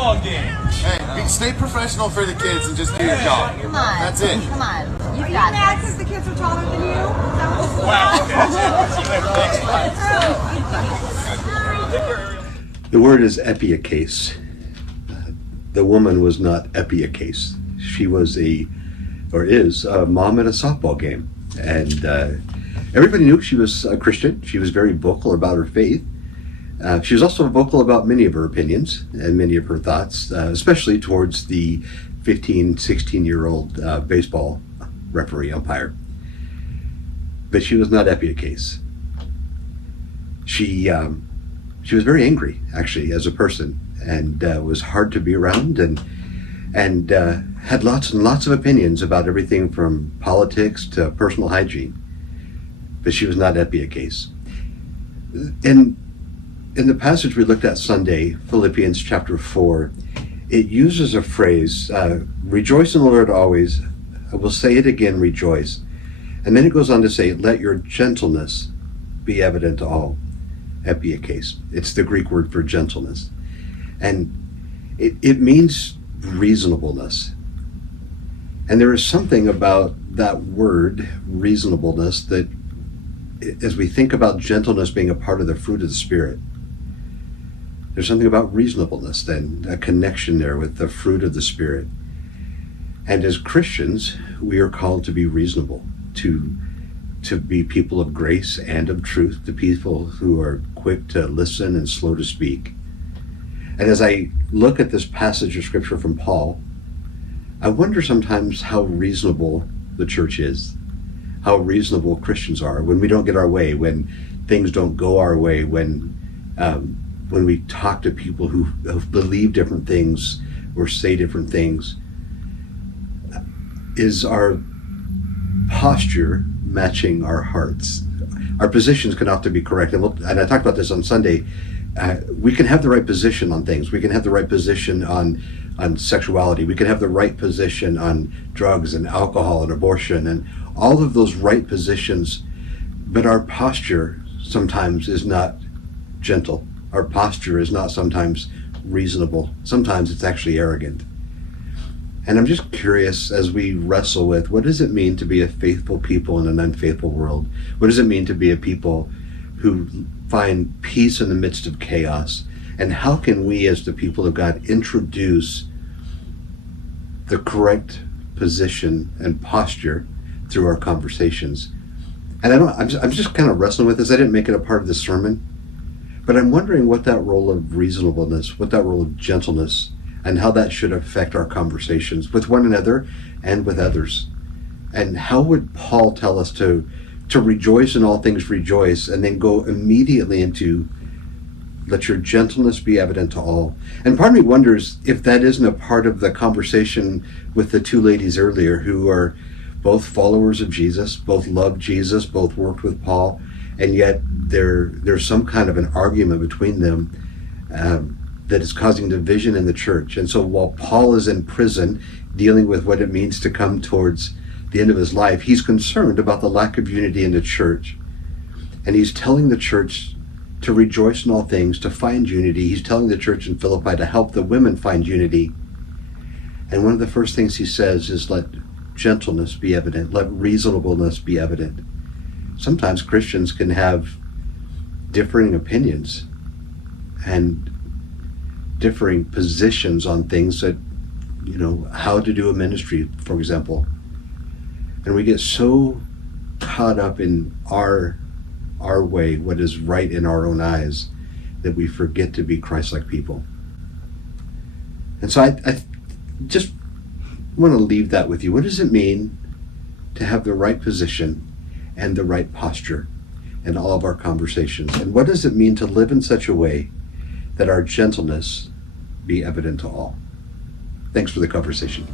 softball game. Hey, stay professional for the kids and just do your job. Come on. That's it. Come on. You've Are you got mad this. because the kids are taller than you? Wow, okay, that's it. See you later. Thanks. The word is epiacase. The woman was not epiacase. She was is a mom at a softball game. And everybody knew she was a Christian. She was very vocal about her faith. She was also vocal about many of her opinions and many of her thoughts, especially towards the 15, 16-year-old baseball referee umpire. But she was not epiacase. She was very angry, actually, as a person, and was hard to be around, and had lots and lots of opinions about everything from politics to personal hygiene. But she was not epiacase. In the passage we looked at Sunday, Philippians chapter 4, it uses a phrase, rejoice in the Lord always. I will say it again, rejoice. And then it goes on to say, let your gentleness be evident to all. Epiacase. It's the Greek word for gentleness. And it means reasonableness. And there is something about that word, reasonableness, that as we think about gentleness being a part of the fruit of the Spirit, there's something about reasonableness, then, a connection there with the fruit of the Spirit. And as Christians, we are called to be reasonable, to be people of grace and of truth, to people who are quick to listen and slow to speak. And as I look at this passage of Scripture from Paul, I wonder sometimes how reasonable the church is, how reasonable Christians are when we don't get our way, when things don't go our way, when we talk to people who believe different things or say different things. Is our posture matching our hearts? Our positions can often be correct. And I talked about this on Sunday. We can have the right position on things. We can have the right position on sexuality. We can have the right position on drugs and alcohol and abortion and all of those right positions. But our posture sometimes is not gentle. Our posture is not sometimes reasonable. Sometimes it's actually arrogant. And I'm just curious, as we wrestle with, what does it mean to be a faithful people in an unfaithful world? What does it mean to be a people who find peace in the midst of chaos? And how can we, as the people of God, introduce the correct position and posture through our conversations? And I'm just kind of wrestling with this. I didn't make it a part of the sermon, but I'm wondering what that role of reasonableness, what that role of gentleness, and how that should affect our conversations with one another and with others. And how would Paul tell us to rejoice in all things, rejoice, and then go immediately into let your gentleness be evident to all? And part of me wonders if that isn't a part of the conversation with the two ladies earlier who are both followers of Jesus, both loved Jesus, both worked with Paul, and yet there's some kind of an argument between them that is causing division in the church. And so while Paul is in prison dealing with what it means to come towards the end of his life, he's concerned about the lack of unity in the church. And he's telling the church to rejoice in all things, to find unity. He's telling the church in Philippi to help the women find unity. And one of the first things he says is let gentleness be evident, let reasonableness be evident. Sometimes Christians can have differing opinions and differing positions on things that, how to do a ministry, for example. And we get so caught up in our way, what is right in our own eyes, that we forget to be Christ-like people. And so I just want to leave that with you. What does it mean to have the right position and the right posture in all of our conversations? And what does it mean to live in such a way that our gentleness be evident to all? Thanks for the conversation.